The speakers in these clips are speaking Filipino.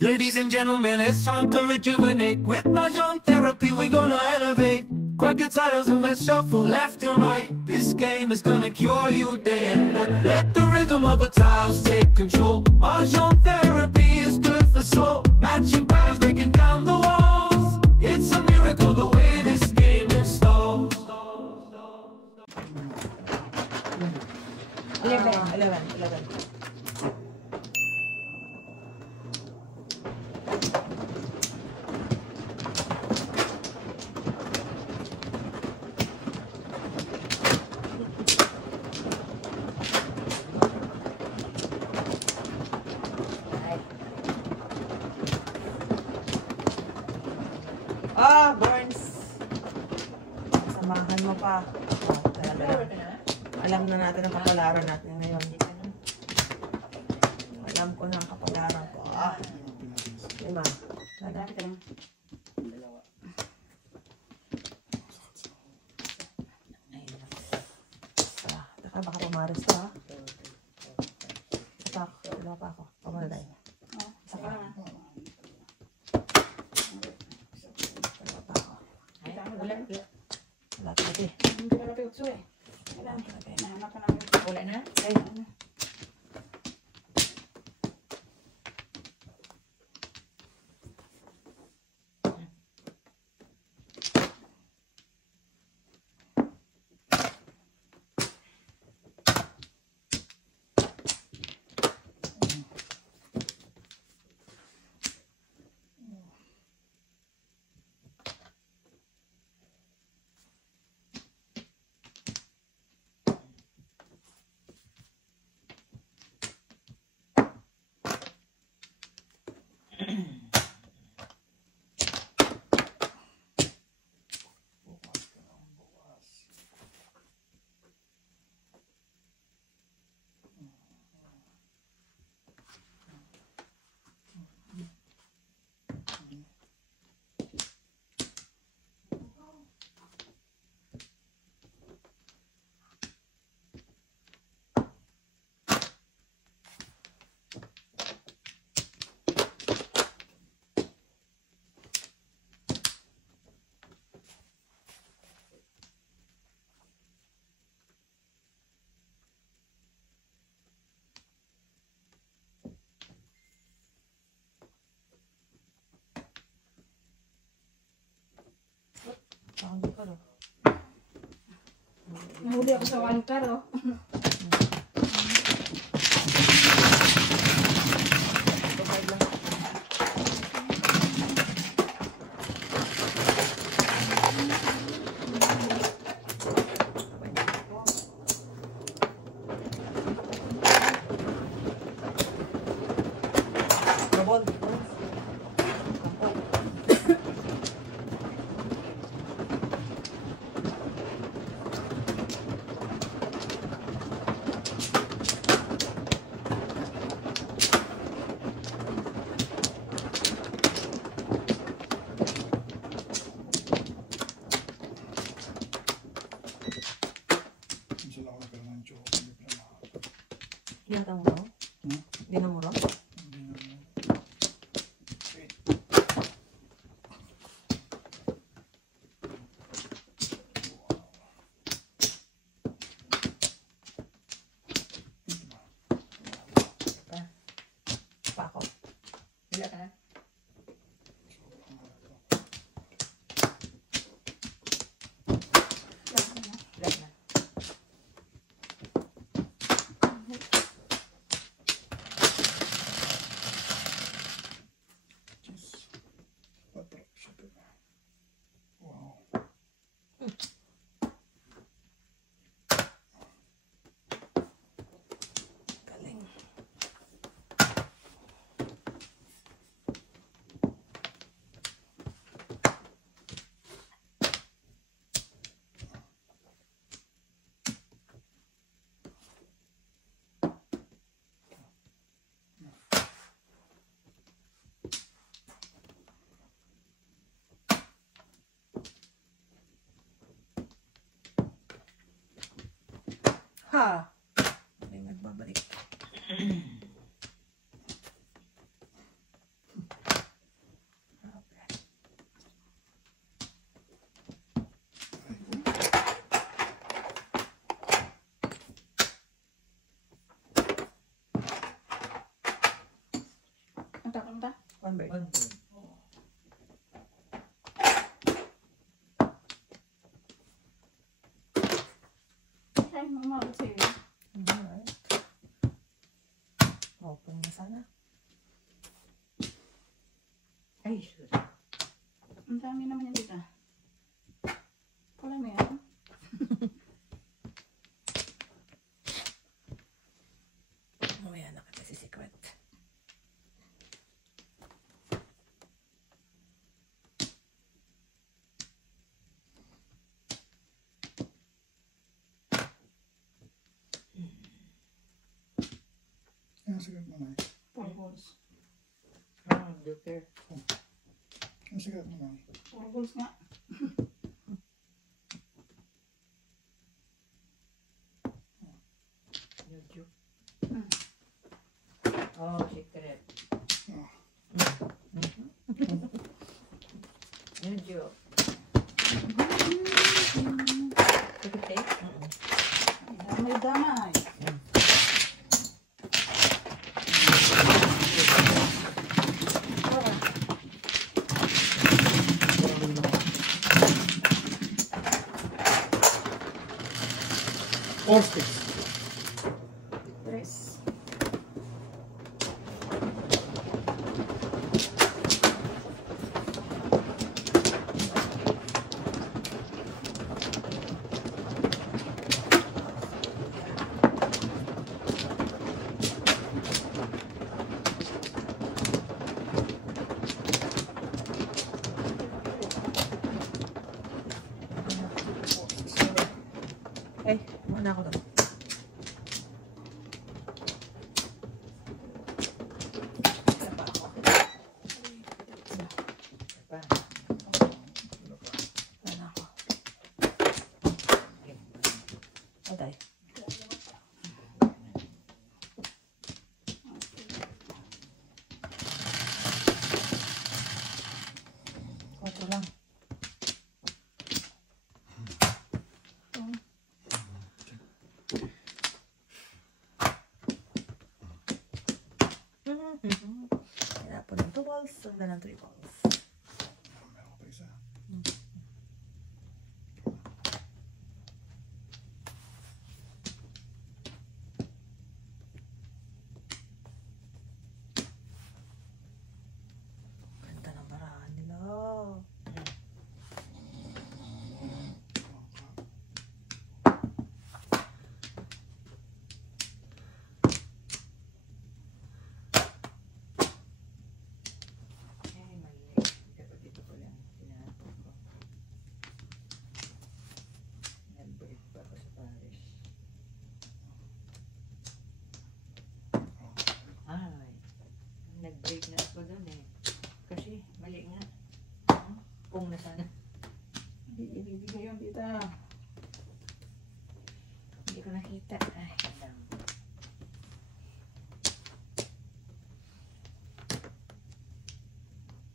Ladies and gentlemen, it's time to rejuvenate. With Mahjong therapy, we're gonna elevate. Grab your titles and let's shuffle left and right. This game is gonna cure you day and night. Let the rhythm of the tiles take control. Mahjong therapy is good for soul. Matching patterns, breaking down the walls. It's a miracle the way this game installs. 11. Burns. Samahan mo pa. Alam na natin ang kapalaran natin ngayon. Alam ko na ang kapalaran ko. Lima. Lalaki ka lang. Dalawa. Taka, baka pumaris ka, ha? Dalawa pa ako. Pamaladay. Isa ka lang, ha? Wala talaga eh. Hindi ka natin utso eh. Nahanap ka namin. Wala na? Ay. Nahuli ako sa one car, oh. Pinatang mo? Hindi na muro? Pako. Wala ka na? Wala na. Ha! May nagbabalik. One bird. Ay, mamabot sa'yo. Alright. Open na sana. Ay, shoot. Ang dami naman yan dito. Wala mo yan. Mamaya na kasi si secret. Ang sigat mo na. 4 balls. Joker. Ang sigat mo na. 4 balls nga. Jojo. Hmm. Oh, secret. Oh. Jojo. Secret eh? Damay-damay. Four sticks. 3. Ay, muna ako doon. Isa pa ako. Isa pa. Wala ako. Okay. Patay. Kwatro lang. Kaya po ng 2 balls, sundan ng 3 balls. Meron pa isa. Ganda ng barahan nila. Ay, mali. Dapat dito ko lang sinatong ko. Nag-break pa ako sa Paris. Ay, nag-break na ako doon eh. Kasi mali nga. Kung na sana. Hindi ibibigay yun dito. Hindi ko nakita. Ay, alam.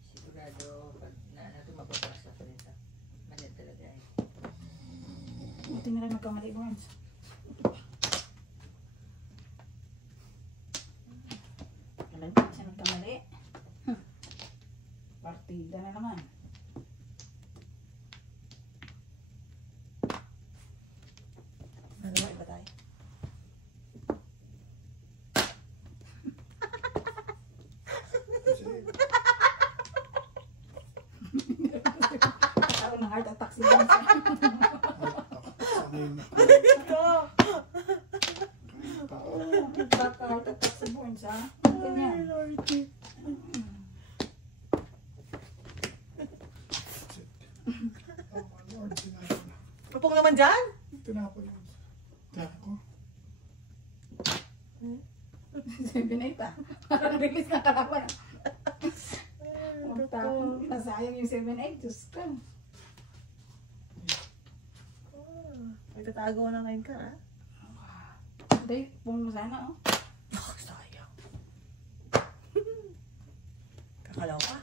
Sigurado pag na ito mapapasa ko nito. Mali talaga eh. Buti na lang magkamali mo. Alam ko siya nagkamali. Partida na naman. Ano ba iba tayo? Kasi, Tao ng heart attack si Bonsa. sanay na. Ito! Baka heart attack si Bonsa. Ganyan. That's it. Oh my Lord, tinapon na. Pupong naman dyan? Tinapon yun. Tinapon ko. 7-8 ah. Parang release na kalaban. Magtapon. Nasayang yung 7-8. Diyos ko. May tatago na ngayon ka, ha? Hindi, pong sana oh. Oh, sayang. Kakalaw ka?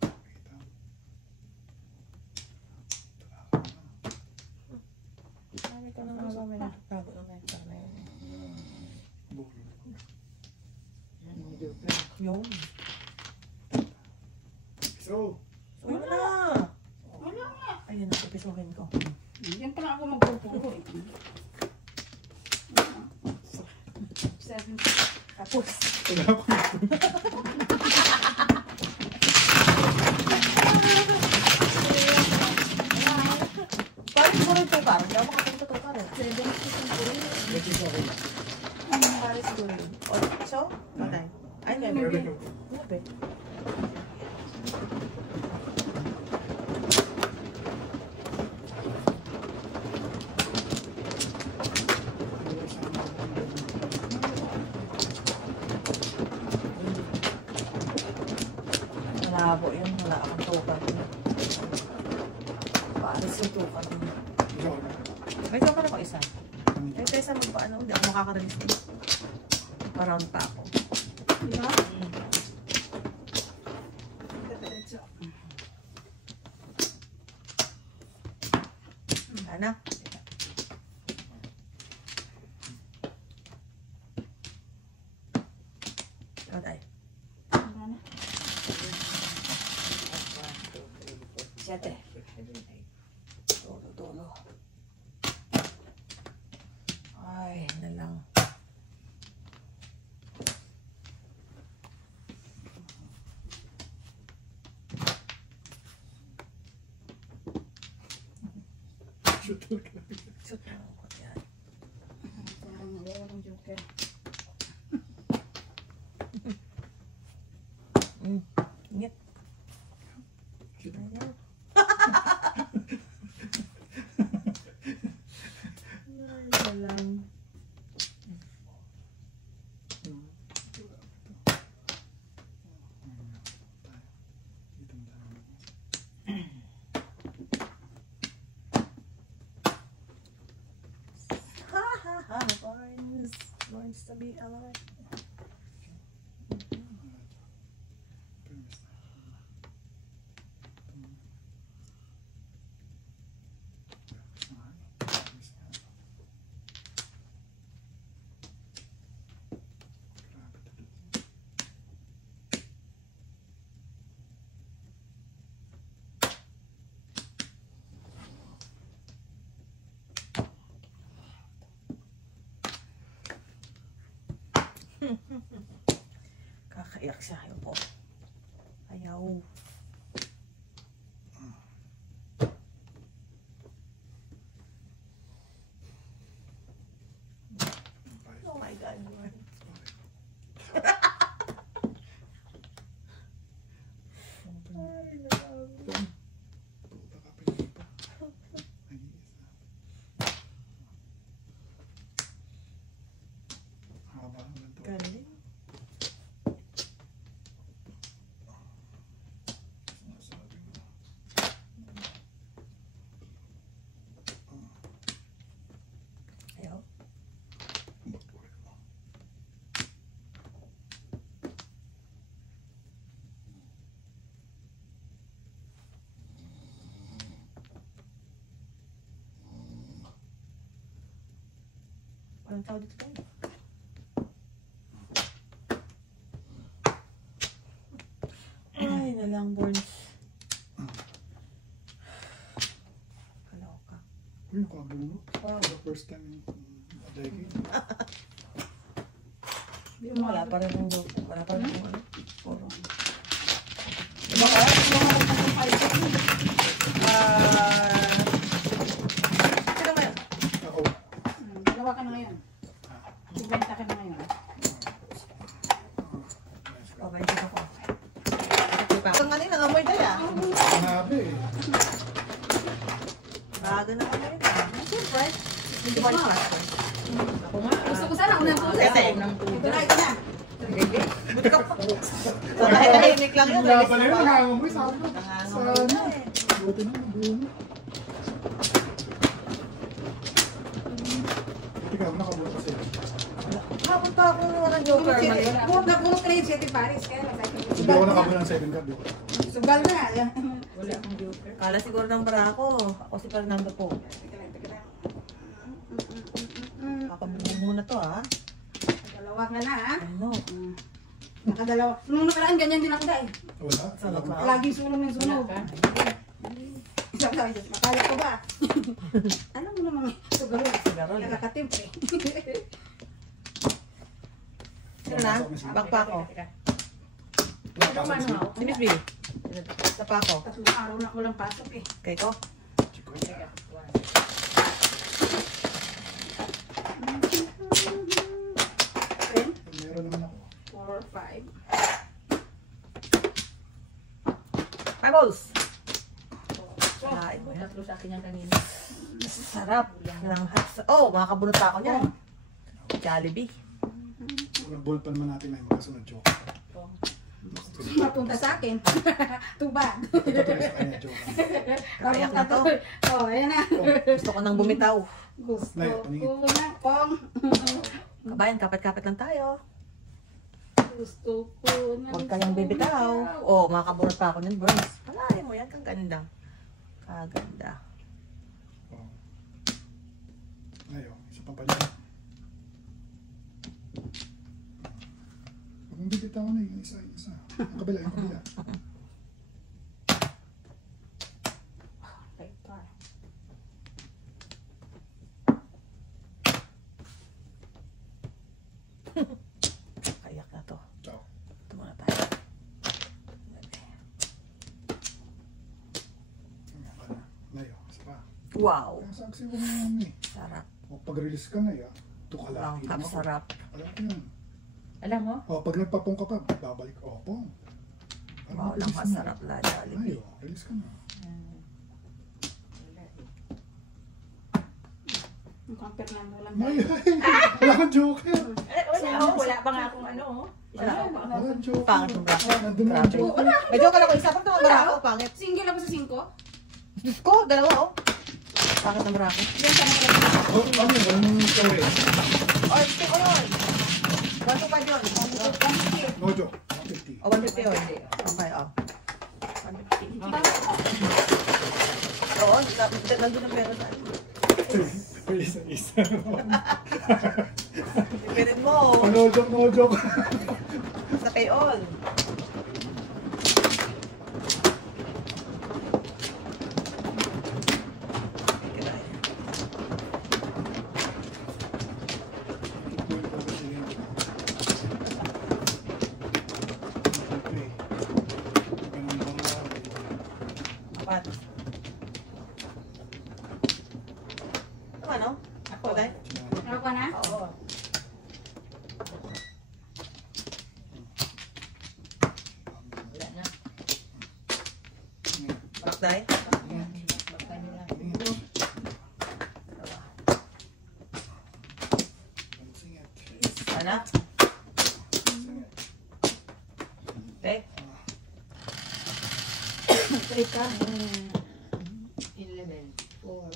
Kita. Sabi ka naman sa amin. Bago naman. Yung. So, Wala na. Wala nga. Ayun, napipisuhin ko. Yan pala ako magpupuro eh. 7. Tapos. wala ko yung Paris ko rin tukar. Hindi ako makakita tukar eh. 7 Paris ko rin. O, so? Patay. Ay, hindi. Very good. Grabe. Malabo yun. Wala akong tukar. Paris yung tukar. May tukar ako isa. Eh, kaysa magpaano, hindi ako makaka-release din. Pa-round pa ako. Diba? Ano? Ikaw tayo. Wala na. 7. Tulo. Ay, na lang. Shoot na ako yan. Parang wala ng joker. Ingat. Ay, na lang. Borns to be alive. Kakaiyak siya. Ayaw po. Ayaw. Oh my God. Ay, grabe. Galing. Ayaw. Walang tao dito tayo. Ay, nalang Borns. Kaloka. Uy, nakabunot. For the first time in a decade. Wala pa rin yung wala pa rin yung ano. Puro. Diba kaya? Diba kaya ng 5 seconds? Sino ba yan? Ako. Dalawa ka na ngayon. 50 ka na ngayon. Okay, dito ako. Ang kanina, amoy tayo. Sanabi eh. Baga na kami. Siyempre. Hindi ko alam. Ako nga. Gusto ko sana unang tuloy. Kasi. Ito na, ito na. Buti ka pa. Tahimik lang yun. Wala pala yun, nangangamoy sa akin. Nangangamoy na eh. Buti na, nabunot. Ikaw, nakabunot kasi. Hapon pa ako ng joker. Mali. Napunot ka na yung City Paris. Kaya Hindi ako nakabunot ng 7 card. Sugal na. Wala akong joker. Kala siguro ng Barako. Ako si Fernando po. Kapabubog mo na to ha. Dalawa ka na ha. Ano? Nakadalawa. Nung nakaraan, ganyan din ako dahil. Wala. Sarap na. Laging sunog ng sunog. Sabi ko, makaya ko ba? Alam mo namang sugarol. Sugarol. Nakakatimp eh. Sino na? Back pa ako. Ano man ako? Si Miss B. Sa pa ako. Tatlong araw na walang pasok eh. Kay ko. Ten, Meron naman ako. 4, 5. 5 balls. Kain mo yan. Tatlo sa akin yan kanina. Sarap. Oh, makakabunot pa ako niyan. Jollibee. Walang ball pa naman natin na yung makasunod joke. Mapunta sa akin. Tubad. Ito tayo sa kanya joke. Kakayak na to. Oh, ayan na. Gusto ko nang bumitaw. Gusto Nay, paningin. ko na pong. Kabayan, kapit-kapit lang tayo. Gusto ko na. Huwag kayang bibitaw. Oh, makakabunot pa ako niyan, Burns. Palahin mo yan, kang ganda. Kaganda. Oh. Ngayon, isa pa pala. Huwag mong bibitawan na yung isa. Yung kabila, yung kabila. Kayak na to. Ciao. Ito muna tayo. Ngayon, isa pa. Wow. Kaya saksi ko naman eh. Sarap. O pag-release ka na yan, tukala. Wow, sarap. Alam ko yan. Alam mo? O, pag nagpapong ka pa, babalik. O, pong. Wow, lang masarap la Jollibee. Ngayon, release ka na. Mukhang Fernando lang. Ngayon, wala kang joke yan. Wala pa nga akong ano. Wala. Wala kang joke. Pangit yung braso. Nandun na ang Grabe. joke. May joke lang ako isa. Pag tumabara ako, pangit. Single ako sa 5. Diyos ko, dalawa oh. Pangit ng braso. Yan sa nakalagay. O, ano yun? Walang mong story. Oh, ito ko yun. 125 yun. No joke. 150. Oh, 150 yun. Okay, oh. 150. Oo, nandun ang pera sa akin. Please, isa. Pipirin mo. No joke, no joke. Sa pay all. Apat. Ano ano? Ako dahil? Ano ka na? Oo. Wala na. Back dahil? Magkano lang. Sana? Okay. Teka. 11, 4,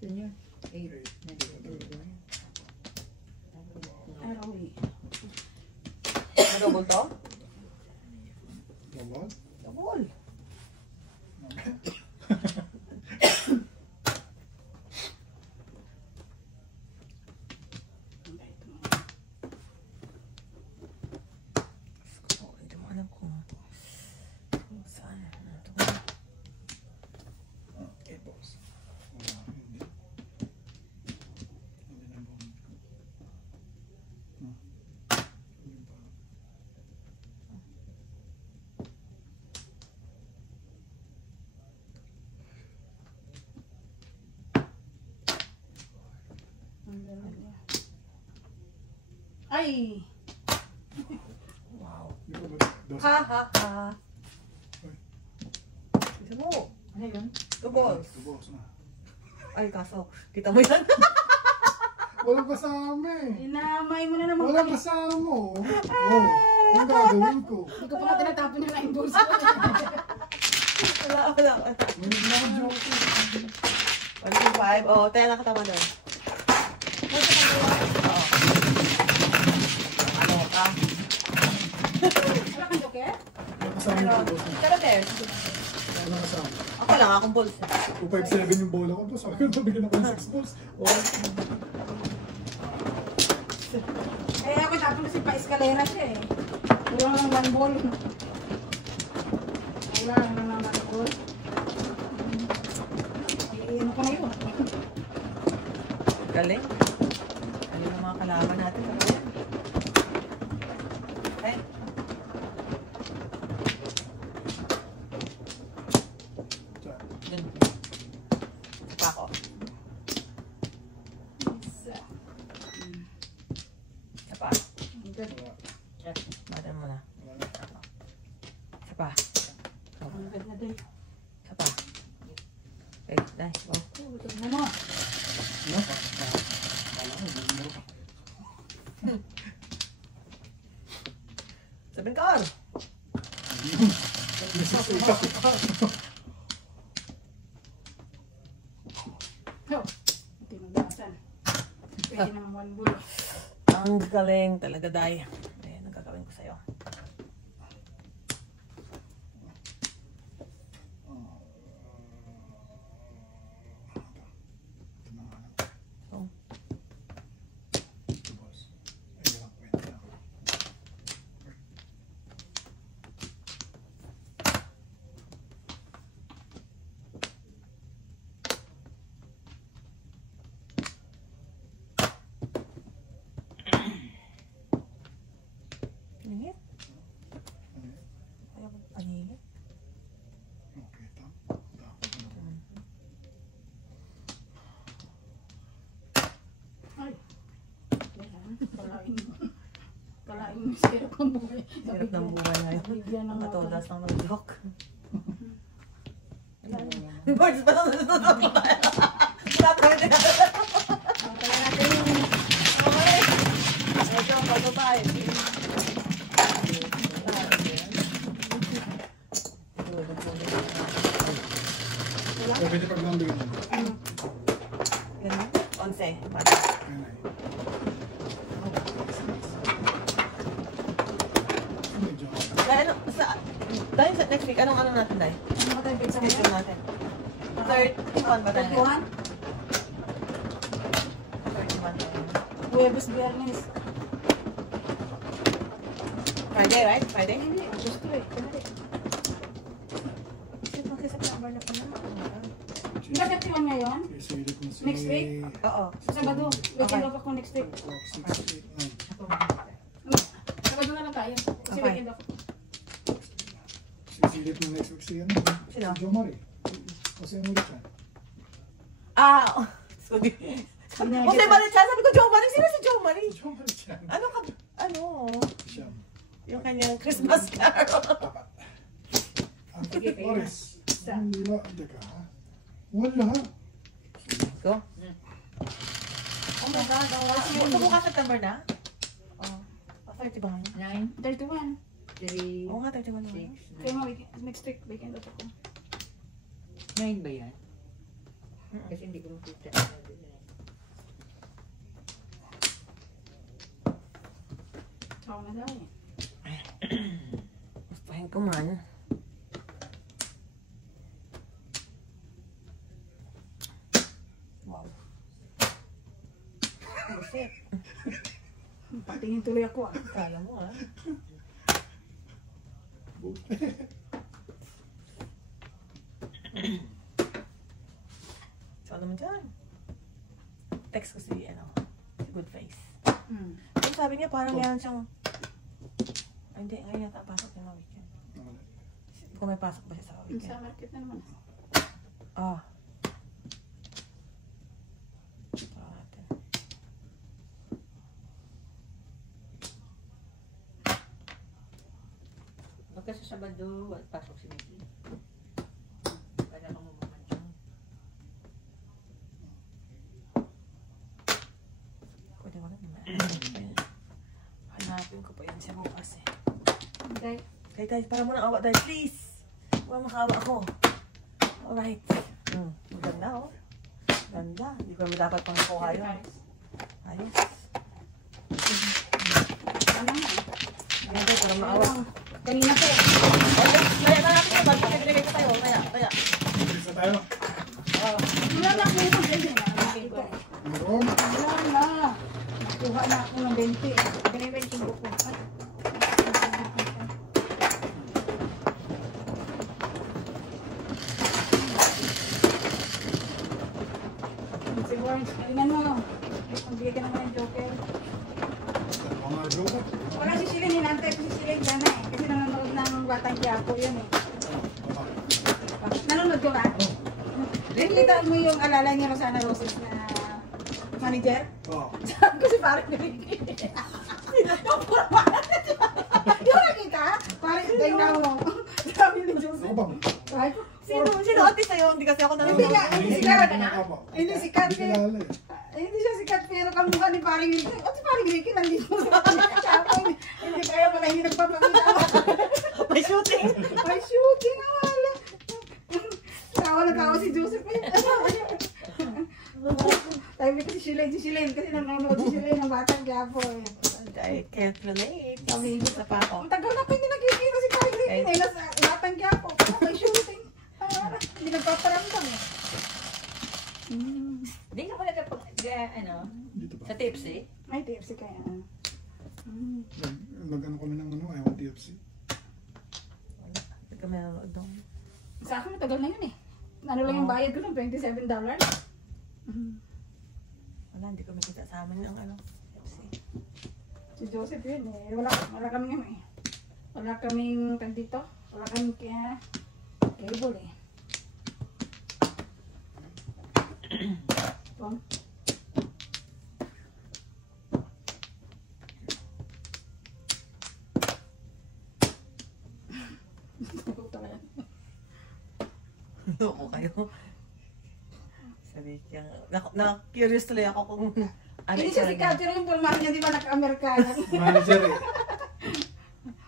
yun yun. 8, 9, Araw eh. Double to? Double? Double. Oh, hindi mo alam kung saan. Okay, boss. Wala, hindi. Hindi na bumalik ko. Yun pa. Ay! Wow. Di ba ba? Dos. Ha ha ha. Tignan mo. ano yun? Two balls. Two balls na. Ay, kaso. Kita mo yan? Walang kasama eh. Inamay mo na naman Walang kami. kasama. Oh, ang gagawin ko. Hindi ko pa nga tinatapon yung 9 balls ko. Wala. Hindi na ako joke. 1, 2, 5. Oh, tayo nakatama doon. Oh. Ano ka? Wala kang joker? Walang kasama yung two balls na. Pero there. Walang kasama. Ako lang, akong balls. 257 yung bola ko. Sabi ko, nabigyan ako ng 6 balls. Oh, Eh, ako tapos si pa-escalera siya eh. Kulang lang one ball. Kulang lang naman one ball. Ano ko na yun? Galing. Galing ng mga kalaban natin. Ay. Dun. Pa ako. Isa. Isa pa. Good. Matan mo na. Isa pa. Ang good na din. Isa pa. Okay, nice. Oh. Ito na mo. Ano pa? Kala ko, ano pa? Sabihin ka, Ar. Ito yung magbasan. Pwede naman one ball. Ang galing talaga, Day. Ayan, ang gagawin ko sa'yo. Oh. Ito, boss. Ayun, pwede na. Paningit? Ayaw ko paningit. Okay, tapos ano? Ay. Kalain mo. Kalain mo yung sirap ng buhay. Hirap ng buhay ngayon. Bigyan ng Matodas ng mag-joke. Birds pa lang natutunan ko tayo. Tatawin na. Kaya natin yung Okay. Ito, bago tayo. So, pwede pag lang bigyan mo. Ganun? 11. Ayun ay. Medyo. Dahil ano, dahil sa next week, anong ano natin, Day? ano ba tayo pizza Schedule natin. 31 ba tayo? 31? 31. Huwebes, Biyernes. Friday, right? Friday? Hindi, gusto eh. Kasi mag-September na pa naman. Di ba 31 ngayon? Isilip mo si... Next week? Oo. Sabado. Weekend Okay. off ako next week. 6, 8, 9. Sabado na lang tayo. Kasi Okay. weekend off. Isilip mo next week si ano? Sino? Si Jo Marie. Kasi ano ulit siya? Ah! Sorry. Jose Marichan, sabi ko, Jo Marie. Sino si Jo Marie? Jo Marie siya. Ano ka? Ano? Siya. Yung kanyang Christmas carol. Apat. Sige, kayo na. Oris. Hindi na. Teka ha? Wala. Go. Oh my God. Ito bukas September na? Oh. 30 ba ngayon? 9, 31. 3, Oo nga, 31 na. 6, Kaya mo, next week, weekend off ako. 9 ba yan? Kasi hindi ko makita. Ako na daw eh. Gustuhin ko man. Wow. Buset. Patingin tuloy ako ah. Kala mo ah. So naman dyan. Text ko si, ano, si Goodface. Yung sabi niya parang meron siyang... Ay, hindi, ngayon yata pasok niya na weekend. Kung may pasok ba siya sa Sa weekend. market na naman. Ah. Parang natin. Baka sa Sabado, pasok si Mickey. Kaya ka mo mamansyang. Pwede ko rin. Hanapin ko pa yan siya bukas eh. Okay. Kaya tayo, para mo na awa tayo, please. Huwag makawa ako. Alright. Maganda oh. Ganda. Hindi ko naman dapat pang nakuha yun. Ayos. Ano nga? Ganda, para maawa. Kanina pa eh. Okay, kaya na natin yung bag. Pinigay ko tayo. Kaya. Isa tayo. Wala na ako yung ganyan. Meron. Wala na. Nakuha na ako ng 20. Kaya ba yung tingko ko? Tingnan mo. Magbigay ka naman ng joker. Mga joke. Wala si Shilin, hinantay ko si Shilin sana eh. Kasi nanonood ng Batang Quiapo yun eh. Nanonood ko ba? Nakita mo yung alala ni Rosana Roses na manager? Oo. Sabi ko si Parang Ricky. Yung pura parang yung nakita? Parang yung na mo. Sabi ni Joseph. Sabi ko, Sino ate sa'yo? Hindi kasi ako Hindi nanonood. nga, hindi sikat. Apa. Hindi sikat. Kilala eh. Hindi siya sikat pero kamukha ni Parang Ricky. At si Parang Ricky nandito sa Quiapo. Hindi kaya pala hindi nagpapakita. May shooting. May shooting na wala. Tawa na tawa si Joseph eh. Sabi ko si Shilin kasi nanonood si Shilin ng Batang Quiapo eh. I can't relate. Sabi ko, Sa pa ako. ang tagal na ko hindi nakikita si Parang Ricky na nasa Batang Quiapo. May shooting. Hindi nagpaparamdam eh. Hindi ka pala kapag, ano, Dito ba? sa tips eh. May tips kaya. Nag-ano kami ng ano, ayaw TFC. Hindi kami nanonood doon. Sa akin matagal na yun eh. Ano lang yung bayad ko ng $27. Wala, hindi kami kita sa amin ng ano. FC. Si Joseph yun eh. Wala kaming ano eh. Wala kaming tag dito. Wala kaming cable eh. Pong. Loko kayo. Sabi niya, na-curious tuloy ako kung ano Hindi siya si niya. Katero yung pulmano niya, di ba naka-Amerikana? Manager eh.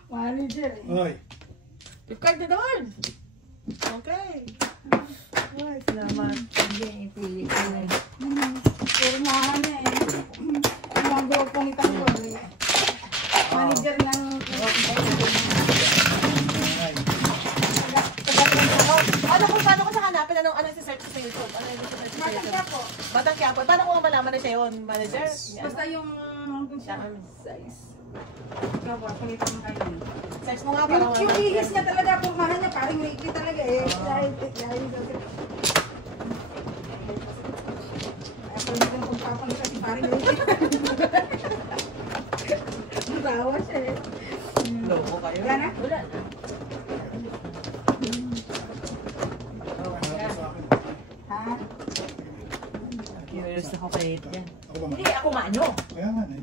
Manager eh. Oy. Flipkart na doon! Okay. Ay, salamat. Hindi, pili ko na. Pulmano niya eh. Ang mga po ni Tanggol eh. Manager ng... Ano kung paano ko siya hanapin? Ano si search sa YouTube? Ano yung search sa Batang YouTube? Quiapo. Batang Quiapo. Paano ko malaman na siya yun? Manager? Basta yung... Siya. size. Ikaw ba? Pakita mo kayo. Search mo nga para Yung ihis niya talaga, pulmano niya, parang Ricky talaga eh. Dahil ako hindi ko kung papang siya si parang Ricky. Natawa siya eh. Loko kayo. Wala na? Wala na. Hanap sa akin. Ha? Curious ako kay Etienne. Ako ba? Hindi, ako mano. Kaya nga eh.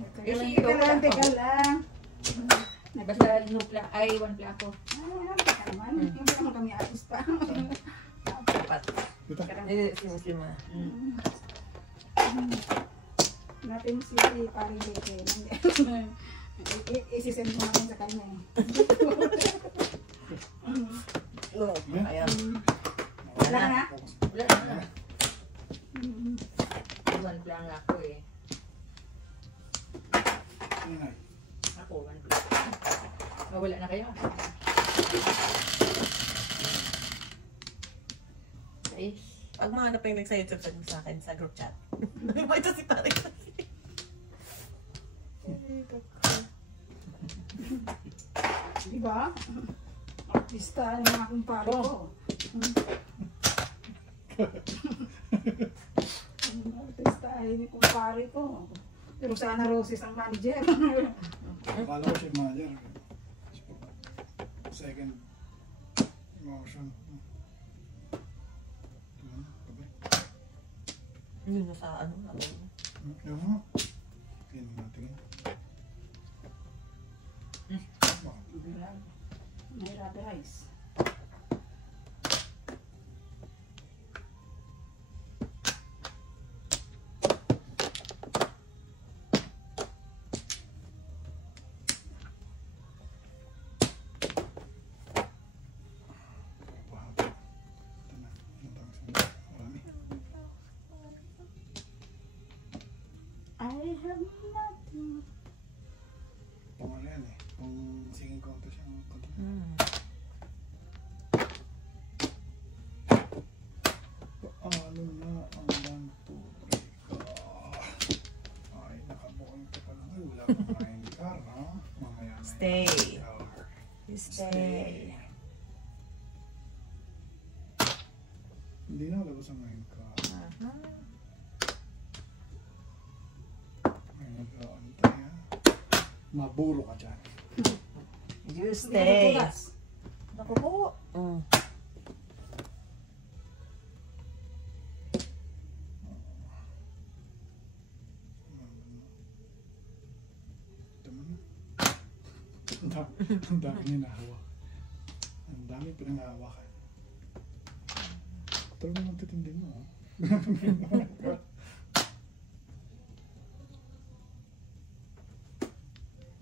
Teka lang. Basta nupla, ay, one pla ako. Teka naman. Hindi naman kami atis pa. Dapat. Dito. Si Muslima. Natin si parang Ricky. Isisend mo naman sa kanya eh. Ayan. Wala na? Wala na. One pla nga ako eh. Ingay. Ako, one pla. Wala na kayo. Ay, Pag mahanap yung link sa YouTube, sabi mo sa akin sa group chat. May ito si Paring kasi. Diba? Artista yung mga kumpare ko. Artista yung kumpare ko. Pero sana Roses ang manager. Akala ko siya yung manager. Second emotion. Yun na sa ano. Yung mga. Tingnan natin. May rubber rice. Wow. Ito na. Ang tawag sa marami. I have nothing. Pang ano yan eh. Pang singing contest yung contest. Paano na ang 1, 2, 3 Ay, nakabukong ka pa lang. Ay, wala pa maraming car, ha? Mamaya na Stay. yung car. Stay. Hindi na wala ko sa main car. Maburo ka dyan. You Hindi ka stay. nagpugas. Naku po. Ito mo na. Ang dami hinahawa. Ang dami pinangahawakan. Talagang magtitindi mo.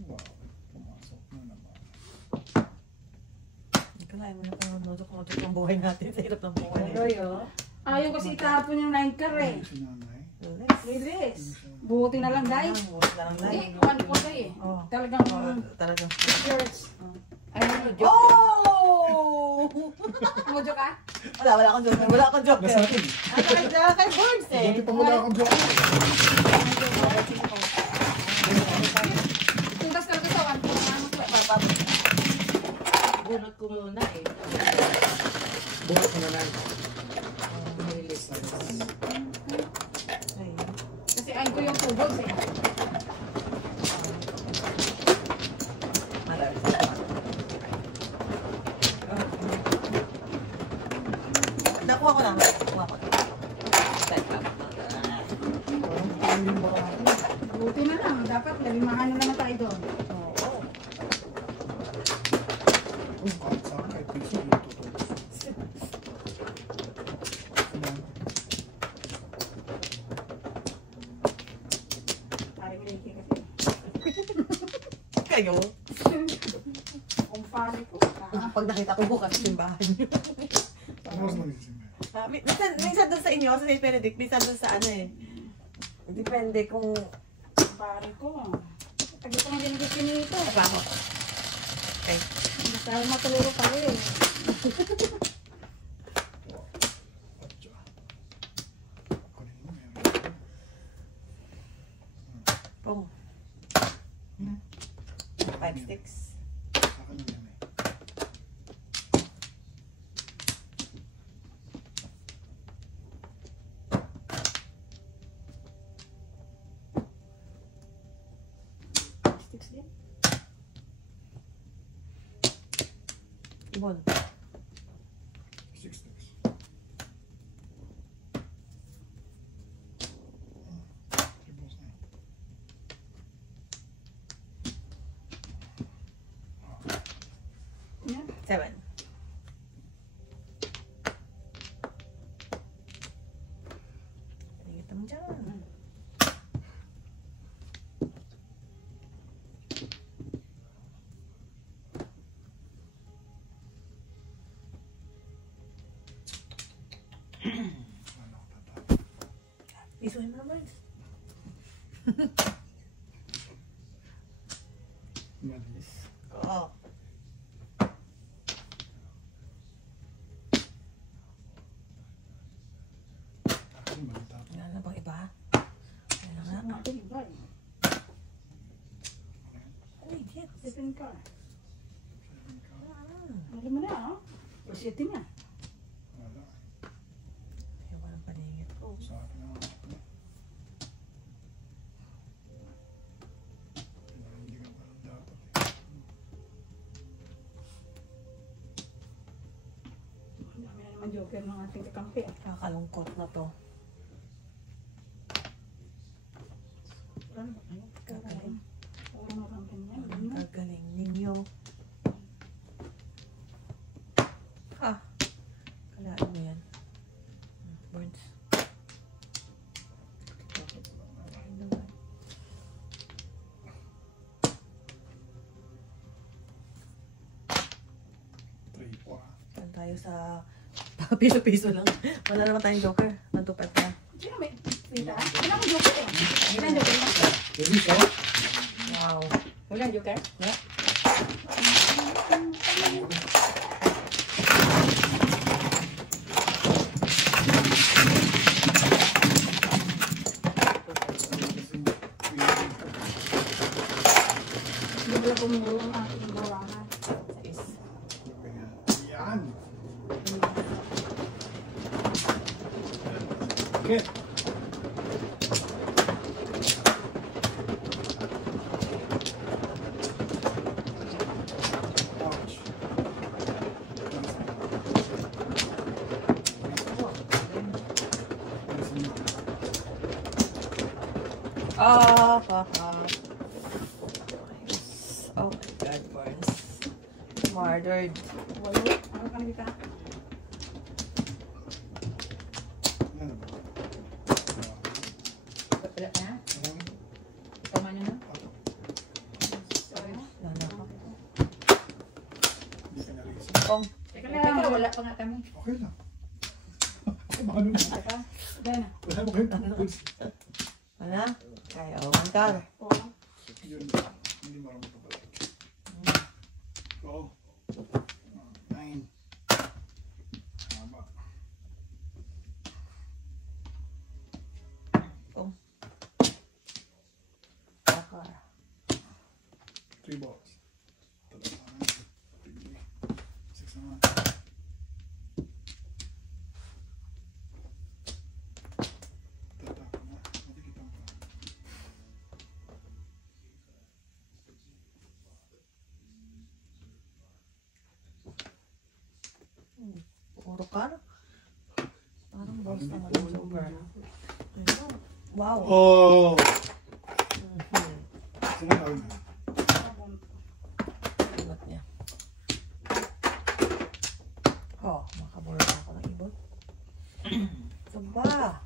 Wow, pumasok na naman. Kalahin mo na pa yung nodok-nodok ng buhay natin sa hirap ng buhay. Royo. Ayaw kasi itapon yung 9 car eh. Si nanay. Lilis. Buti na lang dahil. Buti na lang Hindi, dahil. one po tayo eh. Oh. Talagang Talagang. yours. Ay, joke. Oh! Mojo ka? Wala akong joker. Wala akong joker. Nasa akin. Ano kay Boards eh. Buti pa wala akong joke. Tuntas ka lang sa one po. Bunot ko muna eh. Bukas na nanay. Ay. Kasi ayun ko yung tubos eh. Nakuha ko lang. Nakuha ko. Buti na lang. Dapat nalimahan na naman tayo doon. Oo. Kahit saan, kahit piso, luto. Parang Ricky kasi. Kayo? Kung pari ko. Pag nakita ko bukas yung bahay niyo. Ano mas magigising ba? Minsan doon sa inyo, sa St. Benedict, minsan doon sa ano eh. Depende kung... Pari ko. Tagal ko nga dinigit nito. Apa ako. Okay. Basta matuluro pa rin. Kunin mo, meron. Pong. 5 sticks. Saka na yan eh. Sticks din. Ibon. 6 sticks. Triples na. Yan. 7. Kita mo dyan. Ano, tatapos. Isuhin mo naman. Malis. Oo. Ako yung magtapos. Wala na bang iba? Wala na nga. Natin iba eh. Ay, jet. Seven car. Ah. Alam mo na ah. O city na. Wala. Ayaw ko ng paningit ko. Sa akin na ako. Hindi ka pa lang dapat eh. Ang dami na naman joker ng ating kakampi ah. Nakakalungkot na to. Gagaling. Oo, maraming yan. Gagaling ninyo. Ah. Kalaan mo yan. Burns. Ay, naman. Tripo ah. Saan tayo sa piso-piso lang. Wala naman tayong joker. Natupad na. Sino may pita? Wala akong joker eh. Wala ang joker mo. Pwede siya? Wow. Wala joker? Yeah. Hindi wala pumuro ang aking buwangan. Sais. Yan. Okay. Murdered. Walo. Ano ka nagkita? Ano ba? Wala na? Marami. Tama nyo na? Sorry na. Wala pa. Hindi ka narisip. Kung, Teka Teka, lang. wala pa nga kami. Okay lang. Baka ano na. Teka. Dahil na. Wala mo kayong tools. wala. Kaya, one car. Oo. Yun. Hindi marami pa pala. Go. 9. Tama. Kung. Car. 3 balls. Dalawa na. 3. 6 naman. Tatapon na. Matikitan pa. Puro car. Parang balls naman yung silver. Ayun. Wow. Oh! Mhm. Sino tawag na? Ibot niya. Oh, makabulot ako ng ibot. Ito ba?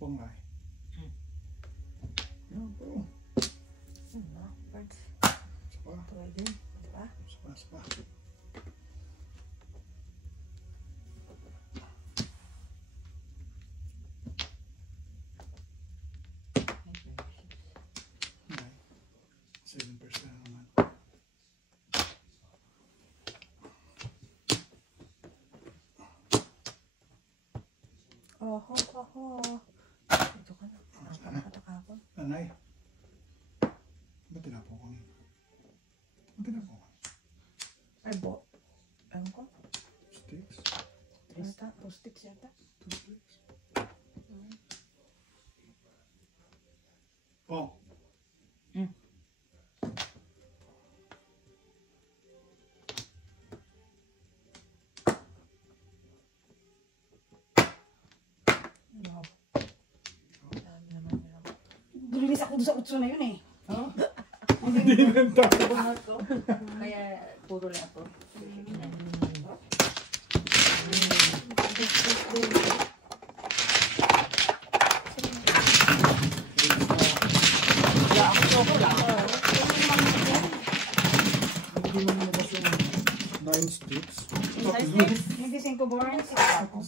Pongay. No, bro. Ano? Birds. Sapa. Pwede. Diba? Sapa. Nay. 7% naman. Oho, oho. Ito ka na. Nakakatakapon. Nanay. Ba't tinapo ko? Ba't tinapo ko? Ay, bo. Ewan ko. Sticks? Yata. 2 sticks yata. 2 sticks? Oh. Wow. Dami naman nila. Dulinis ako doon sa utso na yun eh. Hindi nanta. Kaya puro lang ako. Hindi mo nabas yung 9 sticks. Hindi 5 born. 6 ako.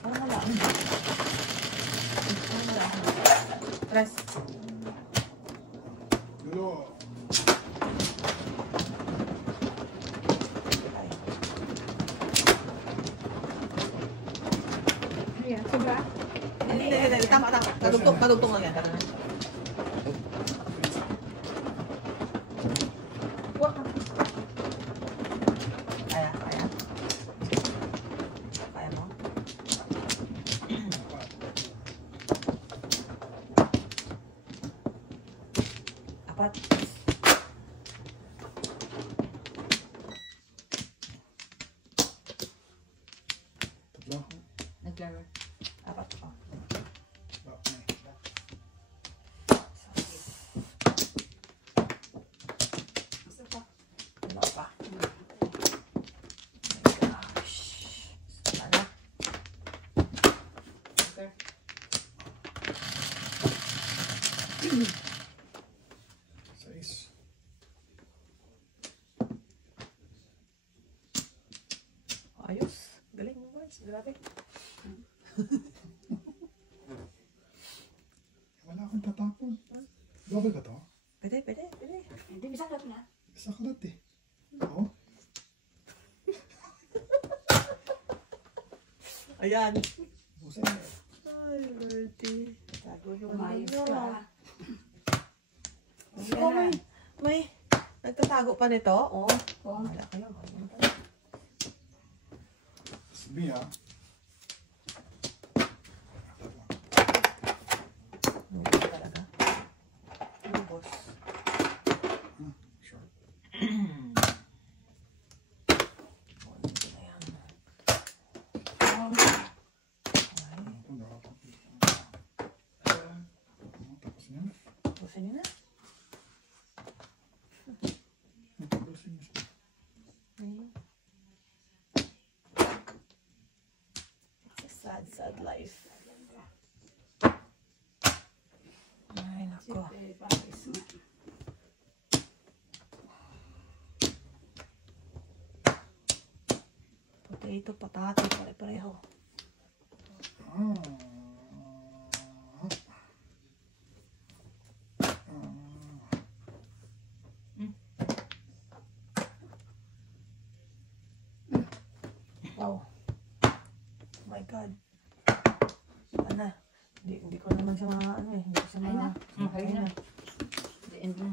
Parang wala. Parang wala. Tres. Dalawa. Ayan, sobra. Hindi. Tama. Kadugtong lang yan. Kaya. Kaya mo? Apat. Tatlo. Naglaro. Apat pa. Wala pa. Gosh. Sana. Okay. Sais. Ayos. Galing mo guys. Grabe. Wala akong tatapon. Double ka to? Pwede. Hindi, bisa ka na. Isa ka dati. Oo. Ayan. Busan na. Ay, Bertie. Tago yung Umayos ano. ka. Oh, may nagtatago pa nito? Oh. Oo. Wala kayo. Sabi ha. Hindi talaga. Ano, boss? Sure. Oh, dito na yan. guys. Ay, nako. Potato, patato, pare-pareho. Wow. Oh my God. Ano? Hindi ko naman siya ano eh. Hindi ko siya Okay na. Okay na. The end na.